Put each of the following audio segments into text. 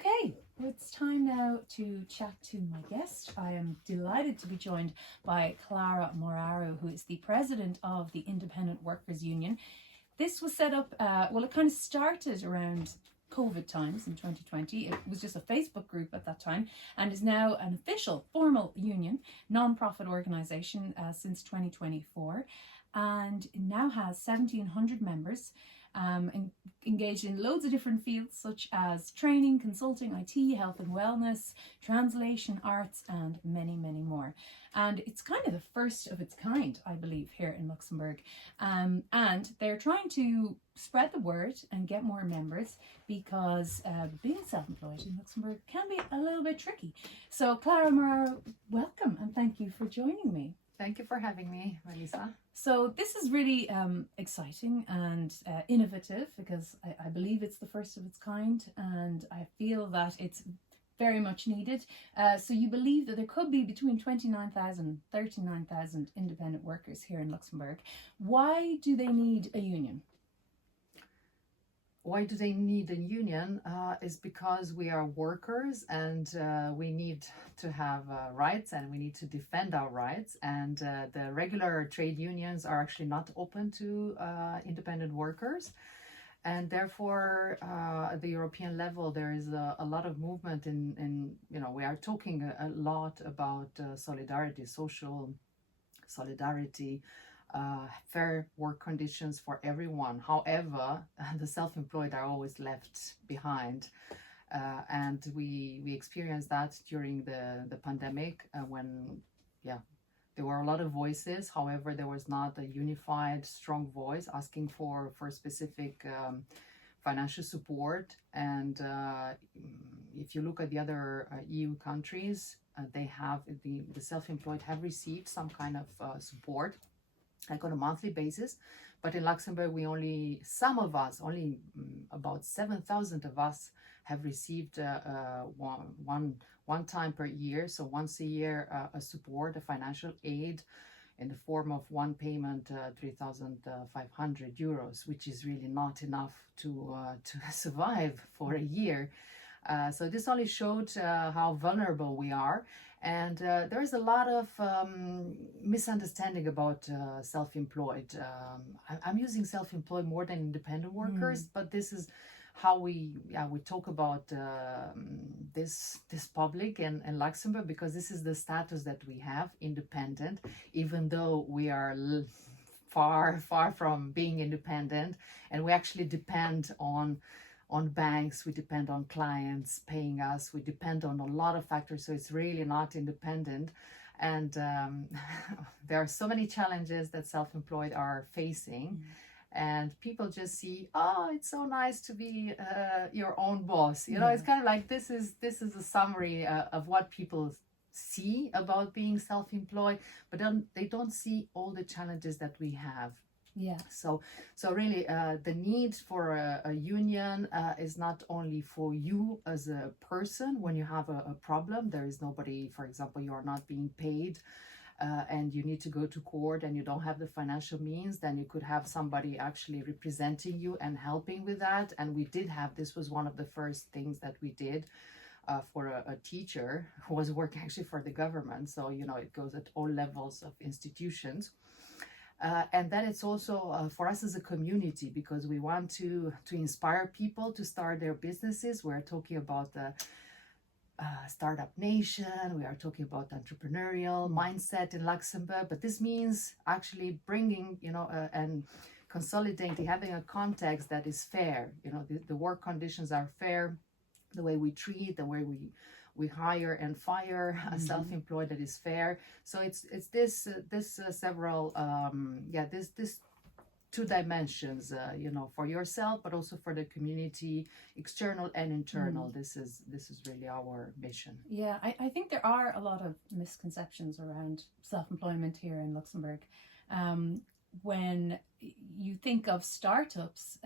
Okay, well, it's time now to chat to my guest. I am delighted to be joined by Clara Moraru, who is the president of the Independent Workers Union. This was set up, it kind of started around COVID times in 2020. It was just a Facebook group at that time and is now an official, formal union, non-profit organisation since 2024, and it now has 1,700 members. Engaged in loads of different fields such as training, consulting, IT, health and wellness, translation, arts, and many, many more. And it's kind of the first of its kind, I believe, here in Luxembourg. And they're trying to spread the word and get more members because being self-employed in Luxembourg can be a little bit tricky. So Clara Moraru, welcome and thank you for joining me. Thank you for having me, Melissa. So this is really exciting and innovative because I believe it's the first of its kind, and I feel that it's very much needed. So you believe that there could be between 29,000 and 39,000 independent workers here in Luxembourg. Why do they need a union? Why do they need a union? Is because we are workers and we need to have rights and we need to defend our rights. And the regular trade unions are actually not open to independent workers. And therefore, at the European level, there is a lot of movement in we are talking a lot about solidarity, social solidarity, fair work conditions for everyone. However, the self-employed are always left behind, and we experienced that during the pandemic when there were a lot of voices. However, there was not a unified strong voice asking for specific financial support. And if you look at the other EU countries, they have the self-employed have received some kind of support, like on a monthly basis. But in Luxembourg, only about 7,000 of us have received one time per year, so once a year, a support, a financial aid in the form of one payment, 3,500 euros, which is really not enough to survive for a year. So this only showed how vulnerable we are. And there is a lot of misunderstanding about self-employed. I'm using self-employed more than independent workers, but this is how we talk about this public in Luxembourg, because this is the status that we have, independent, even though we are far from being independent, and we actually depend on banks, we depend on clients paying us, we depend on a lot of factors, so it's really not independent. And there are so many challenges that self-employed are facing, and people just see, oh, it's so nice to be your own boss. It's kind of like this is a summary of what people see about being self-employed, but they don't see all the challenges that we have. Yeah. So really, the need for a union is not only for you as a person. When you have a problem, there is nobody, for example, you are not being paid, and you need to go to court and you don't have the financial means, then you could have somebody actually representing you and helping with that. And this was one of the first things that we did for a teacher who was working actually for the government. So, it goes at all levels of institutions. And then it's also for us as a community, because we want to inspire people to start their businesses. We're talking about the startup nation. We are talking about entrepreneurial mindset in Luxembourg. But this means actually bringing, and consolidating, having a context that is fair. The work conditions are fair, the way we treat, the way we hire and fire a self-employed, that is fair. So it's this several this two dimensions, for yourself, but also for the community, external and internal. This is really our mission. Yeah, I think there are a lot of misconceptions around self-employment here in Luxembourg. When you think of startups,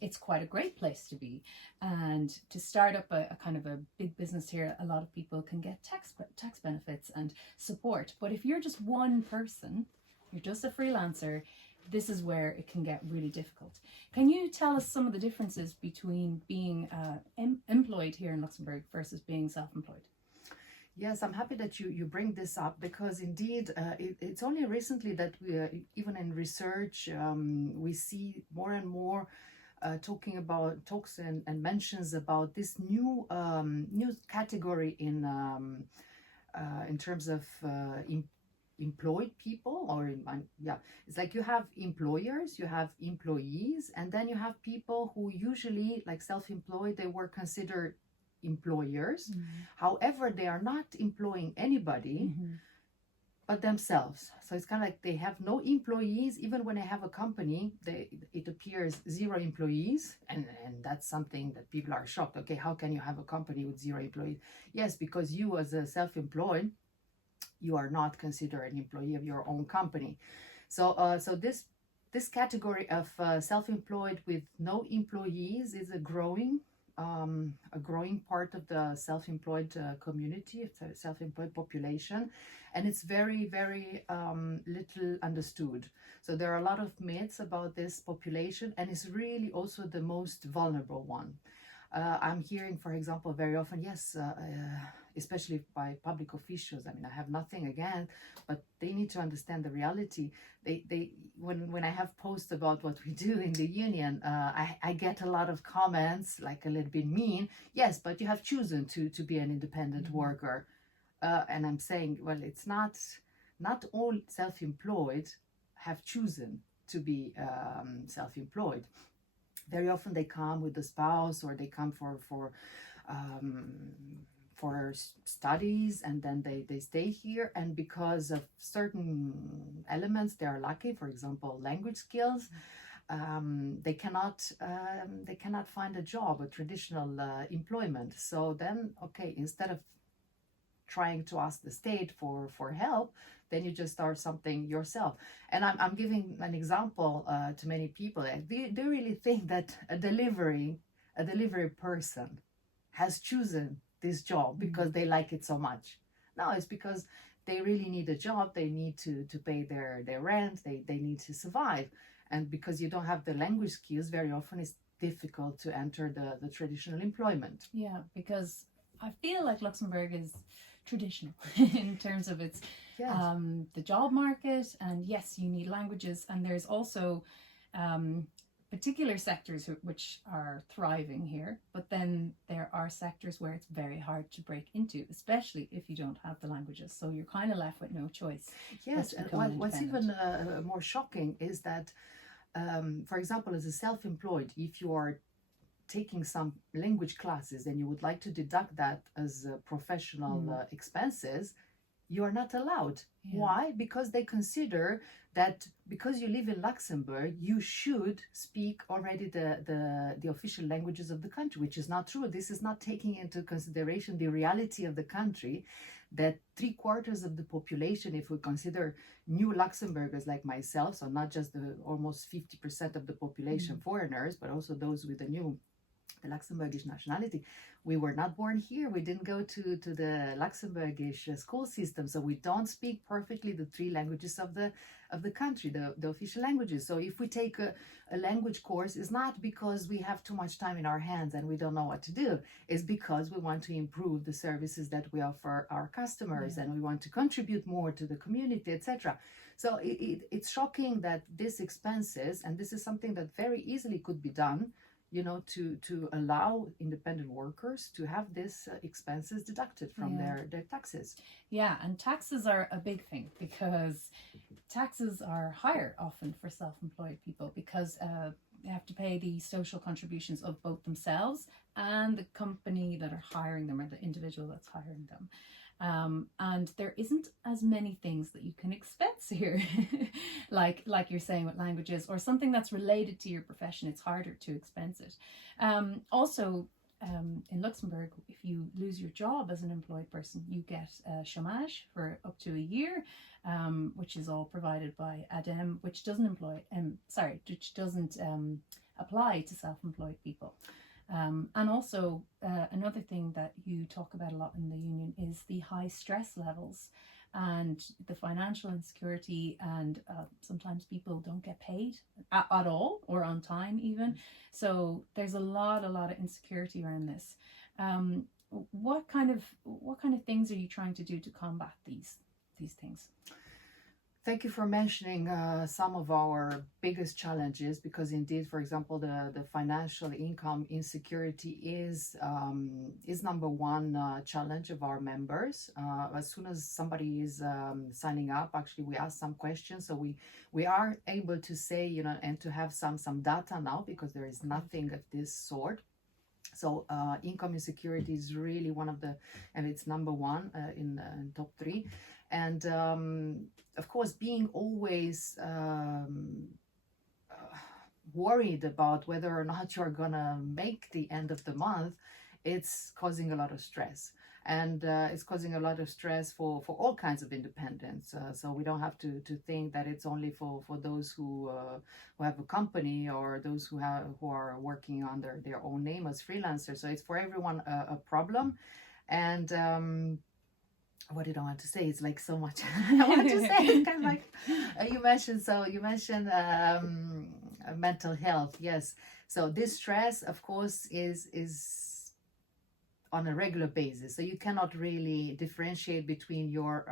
it's quite a great place to be, and to start up a kind of a big business here, a lot of people can get tax benefits and support. But if you're just one person, you're just a freelancer, this is where it can get really difficult. Can you tell us some of the differences between being employed here in Luxembourg versus being self-employed? Yes, I'm happy that you bring this up, because indeed it's only recently that we, even in research, we see more and more talks and mentions about this new category in terms of employed people, or yeah, it's like you have employers, you have employees, and then you have people who usually, like self-employed, they were considered employers. However, they are not employing anybody but themselves. So it's kind of like they have no employees. Even when they have a company, it appears 0 employees, and that's something that people are shocked. Okay, how can you have a company with 0 employees? Yes, because you as a self-employed, you are not considered an employee of your own company. So this category of self-employed with no employees is a growing part of the self-employed community, it's a self-employed population, and it's very, very little understood. So there are a lot of myths about this population, and it's really also the most vulnerable one. I'm hearing, for example, very often, yes, especially by public officials. I mean, I have nothing against, but they need to understand the reality. When I have posts about what we do in the union, I get a lot of comments, like a little bit mean. Yes, but you have chosen to be an independent worker, and I'm saying, well, it's not all self-employed have chosen to be self-employed. Very often they come with a spouse, or they come for studies, and then they stay here, and because of certain elements they are lacking, for example language skills, they cannot find a job, a traditional employment. So then, okay, instead of trying to ask the state for help, then you just start something yourself. And I'm giving an example to many people. They really think that a delivery person has chosen this job because they like it so much. No, it's because they really need a job. They need to pay their rent. They need to survive. And because you don't have the language skills, very often it's difficult to enter the traditional employment. Yeah, because I feel like Luxembourg is traditional in terms of its the job market, and yes, you need languages, and there's also particular sectors which are thriving here, but then there are sectors where it's very hard to break into, especially if you don't have the languages, so you're kind of left with no choice. Yes, and what's even more shocking is that for example, as a self-employed, if you are taking some language classes and you would like to deduct that as professional expenses, you are not allowed. Why? Because they consider that because you live in Luxembourg, you should speak already the official languages of the country, which is not true. This is not taking into consideration the reality of the country, that 3/4 of the population, if we consider new Luxembourgers like myself, so not just the almost 50% of the population foreigners, but also those with the Luxembourgish nationality, we were not born here. We didn't go to the Luxembourgish school system, so we don't speak perfectly the 3 languages of the country, the official languages. So if we take a language course, it's not because we have too much time in our hands and we don't know what to do. It's because we want to improve the services that we offer our customers, and we want to contribute more to the community, etc. So it's shocking that these expenses, and this is something that very easily could be done, to allow independent workers to have these expenses deducted from their taxes. Yeah, and taxes are a big thing, because taxes are higher often for self-employed people, because they have to pay the social contributions of both themselves and the company that are hiring them, or the individual that's hiring them. And there isn't as many things that you can expense here, like you're saying with languages or something that's related to your profession. It's harder to expense it. Also, in Luxembourg, if you lose your job as an employed person, you get chômage for up to a year, which is all provided by ADEM, which doesn't apply to self-employed people. And also another thing that you talk about a lot in the union is the high stress levels and the financial insecurity, and sometimes people don't get paid at all or on time even. So there's a lot of insecurity around this. What kind of things are you trying to do to combat these things? Thank you for mentioning some of our biggest challenges, because indeed, for example, the financial income insecurity is number one challenge of our members. As soon as somebody is signing up, actually, we ask some questions, so we are able to say, you know, and to have some data now, because there is nothing of this sort. So income insecurity is really one of the, and it's number one in top three. And of course, being always worried about whether or not you're gonna make the end of the month, it's causing a lot of stress. And it's causing a lot of stress for all kinds of independents. So we don't have to think that it's only for those who have a company, or those who are working under their own name as freelancers. So it's for everyone a problem. And what did I want to say? It's like so much I want to say. It's kind of like you mentioned mental health. Yes. So this stress, of course, is on a regular basis. So you cannot really differentiate between your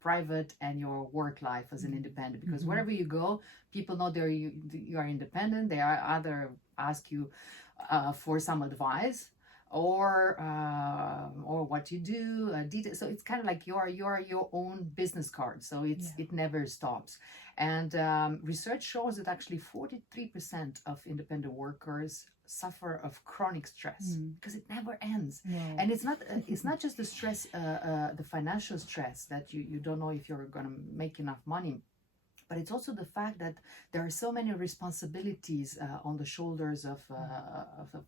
private and your work life as an independent, because wherever you go, people know you are independent. They are either ask you for some advice, or what you do, details. So it's kind of like you're your own business card. So it never stops. And research shows that actually 43% of independent workers suffer of chronic stress, because it never ends. And it's not just the stress, the financial stress that you don't know if you're gonna make enough money, but it's also the fact that there are so many responsibilities on the shoulders of a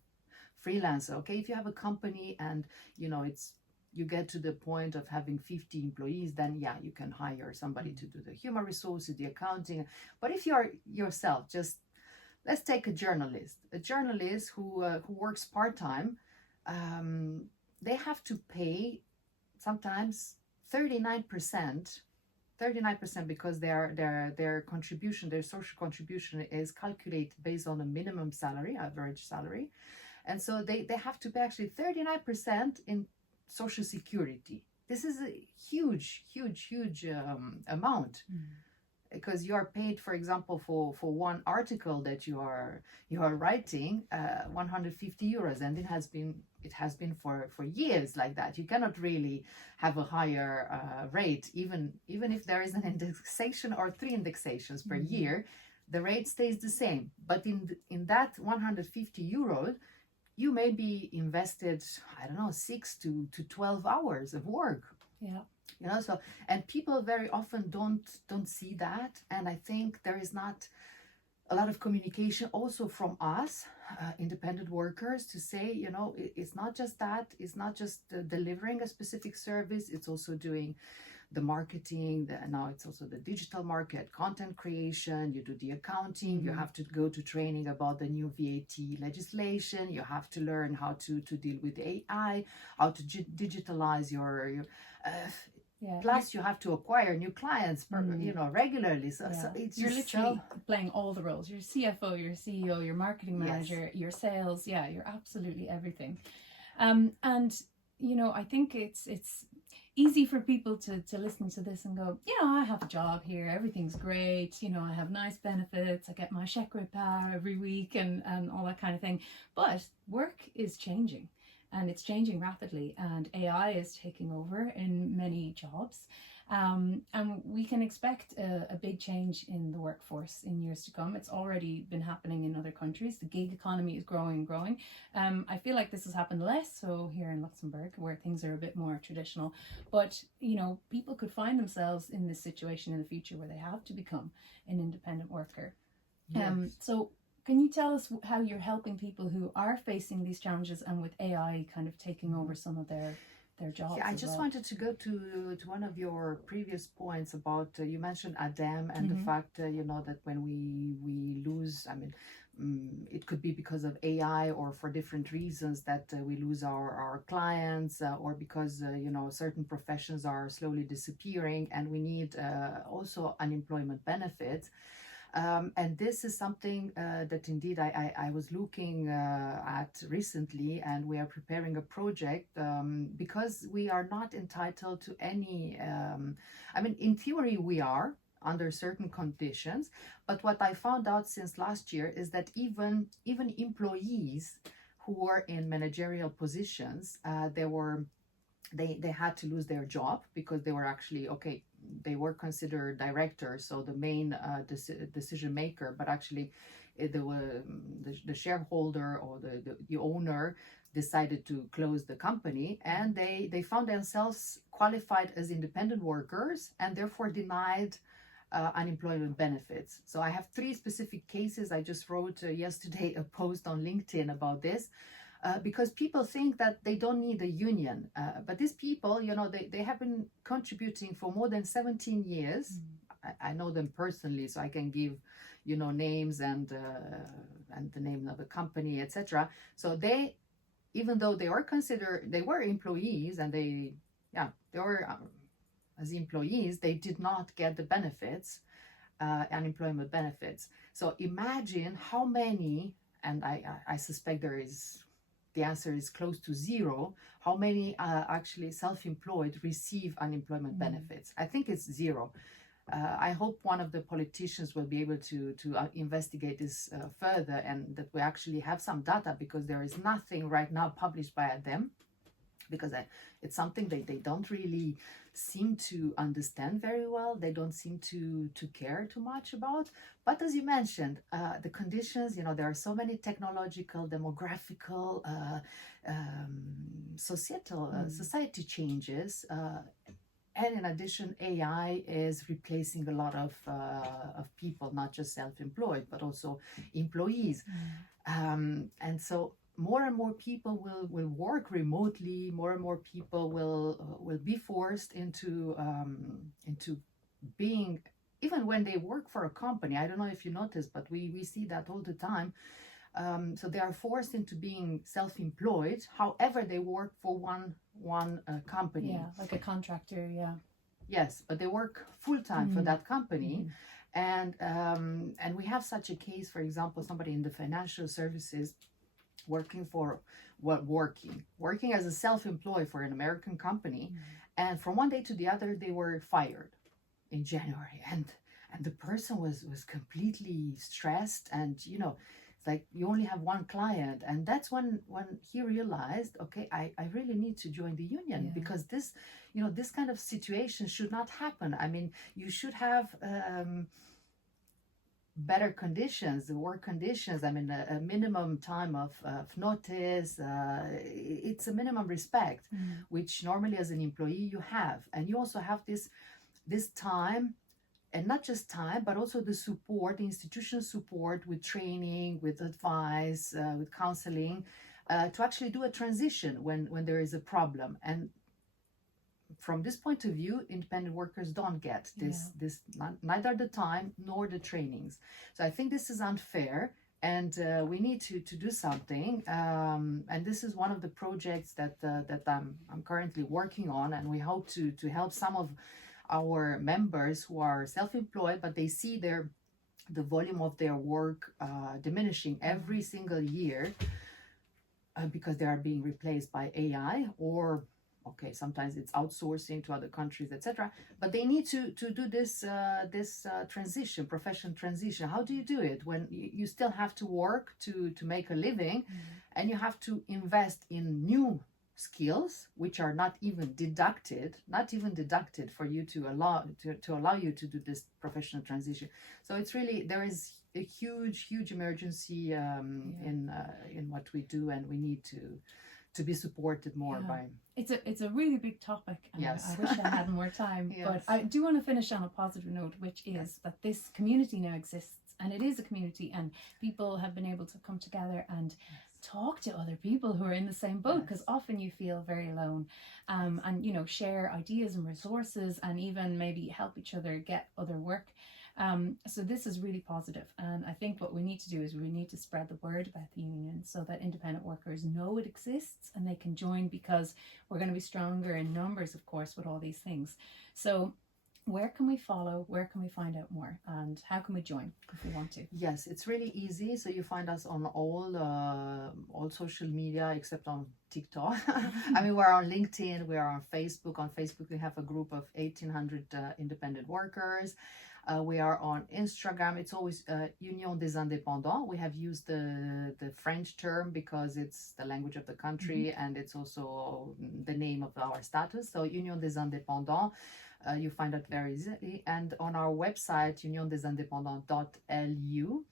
freelancer. Okay, if you have a company and you get to the point of having 50 employees, then you can hire somebody to do the human resources, the accounting. But if you're yourself, just let's take a journalist who works part-time. They have to pay sometimes 39%, because their contribution, their social contribution, is calculated based on a minimum salary, average salary. And so they have to pay actually 39% in social security. This is a huge amount, because you are paid, for example, for one article that you are writing, 150 euros, and it has been for years like that. You cannot really have a higher rate, even if there is an indexation or 3 indexations per year, the rate stays the same. But in that 150 euros, you may be invested, I don't know, 6 to 12 hours of work. So, and people very often don't see that. And I think there is not a lot of communication also from us, independent workers, to say, it's not just that, it's not just delivering a specific service, it's also doing the marketing, now it's also the digital market, content creation, you do the accounting, you have to go to training about the new VAT legislation, you have to learn how to deal with AI, how to digitalize your plus you have to acquire new clients regularly. So it's you're literally playing all the roles. You're CFO, you're CEO, you're marketing manager, your sales, you're absolutely everything. And I think it's easy for people to listen to this and go, I have a job here, everything's great, I have nice benefits, I get my chèque repas every week and all that kind of thing. But work is changing, and it's changing rapidly, and AI is taking over in many jobs. And we can expect a big change in the workforce in years to come. It's already been happening in other countries. The gig economy is growing. I feel like this has happened less so here in Luxembourg, where things are a bit more traditional. But, people could find themselves in this situation in the future where they have to become an independent worker. So can you tell us how you're helping people who are facing these challenges, and with AI kind of taking over some of their jobs? I just wanted to go to one of your previous points about, you mentioned Adam and the fact, that when we lose, it could be because of AI or for different reasons that we lose our clients, or because certain professions are slowly disappearing, and we need also unemployment benefits. And this is something that indeed I was looking at recently, and we are preparing a project because we are not entitled to any, in theory we are under certain conditions, but what I found out since last year is that even employees who were in managerial positions, they had to lose their job because they were actually, okay, they were considered directors, so the main decision maker, but actually the shareholder or the owner decided to close the company, and they found themselves qualified as independent workers and therefore denied unemployment benefits. So I have 3 specific cases. I just wrote yesterday a post on LinkedIn about this. Because people think that they don't need a union. But these people, they have been contributing for more than 17 years. I know them personally, so I can give, names and the name of the company, etc. So they, even though they were employees, and they were, as employees, they did not get the benefits, unemployment benefits. So imagine how many, and I suspect the answer is close to 0. How many actually self-employed receive unemployment benefits? I think it's 0. I hope one of the politicians will be able to investigate this further, and that we actually have some data, because there is nothing right now published by them, because it's something they don't really seem to understand very well. They don't seem to care too much about. But as you mentioned, the conditions, there are so many technological, demographical, societal, society changes. And in addition, AI is replacing a lot of people, not just self-employed, but also employees. And so more and more people will work remotely. More and more people will be forced into being, even when they work for a company. I don't know if you notice, but we see that all the time. So they are forced into being self-employed. However, they work for one company. Yeah, like a contractor. Yeah. Yes, but they work full-time for that company. And we have such a case, for example, somebody in the financial services working as a self-employed for an American company, and from one day to the other they were fired in January, and the person was completely stressed, and it's like you only have one client, and that's when he realized, okay, I really need to join the union, because this this kind of situation should not happen. I mean, you should have better conditions, work conditions. I mean, a minimum time of notice. It's a minimum respect, which normally as an employee you have, and you also have this time, and not just time, but also the support, the institutional support, with training, with advice, with counseling, to actually do a transition when there is a problem. And from this point of view, independent workers don't get this neither the time nor the trainings. So I think this is unfair, and we need to do something. And this is one of the projects that I'm currently working on, and we hope to help some of our members who are self-employed, but they see the volume of their work diminishing every single year, because they are being replaced by AI, or okay, sometimes it's outsourcing to other countries, etc. But they need to do this transition, profession transition. How do you do it when you still have to work to make a living, and you have to invest in new skills which are not even deducted for you to allow you to do this professional transition? So it's really, there is a huge emergency in what we do, and we need to be supported more by. It's a really big topic, and yes. I wish I had more time. Yes. But I do want to finish on a positive note, which is that this community now exists, and it is a community, and people have been able to come together and talk to other people who are in the same boat, because often you feel very alone, and share ideas and resources, and even maybe help each other get other work. So this is really positive, and I think what we need to do is we need to spread the word about the union so that independent workers know it exists and they can join, because we're going to be stronger in numbers, of course, with all these things. So where can we follow? Where can we find out more? And how can we join if we want to? Yes, it's really easy. So you find us on all social media except on TikTok. I mean, we're on LinkedIn, we are on Facebook. On Facebook, we have a group of 1,800 independent workers. We are on Instagram. It's always Union des Indépendants. We have used the French term because it's the language of the country, and it's also the name of our status. So Union des Indépendants. You find it very easily. And on our website, uniondesindependants.lu,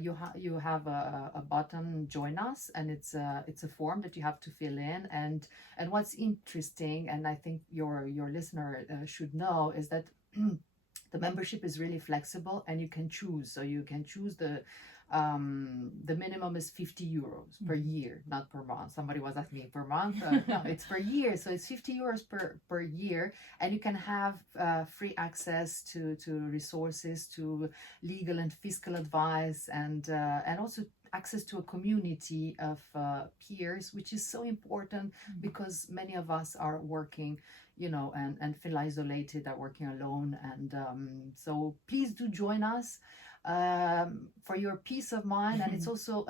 you have a button, join us, and it's a form that you have to fill in. And what's interesting, and I think your listener should know, is that the membership is really flexible, and you can choose. So you can choose the minimum is 50 euros per year, not per month. Somebody was asking me per month. No, it's per year. So it's 50 euros per year, and you can have free access to resources, to legal and fiscal advice, and also access to a community of peers, which is so important because many of us are working, and feel isolated, are working alone. And so please do join us for your peace of mind. And it's also,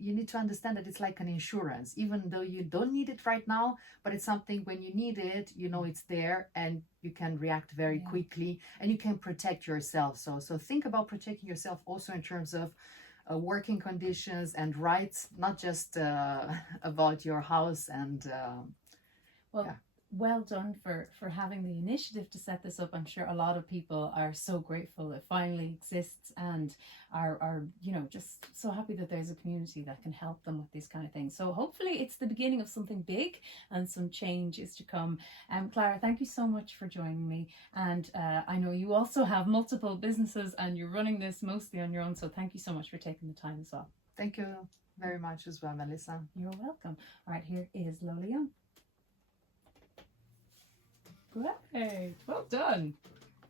you need to understand that it's like an insurance, even though you don't need it right now, but it's something when you need it, it's there, and you can react very quickly, and you can protect yourself. So think about protecting yourself also in terms of working conditions and rights, not just about your house. And well done for having the initiative to set this up. I'm sure a lot of people are so grateful it finally exists, and are just so happy that there's a community that can help them with these kind of things. So hopefully it's the beginning of something big, and some change is to come. Clara, thank you so much for joining me. And I know you also have multiple businesses and you're running this mostly on your own, so thank you so much for taking the time as well. Thank you very much as well, Melissa. You're welcome. All right, here is Lola Young. Great, well done.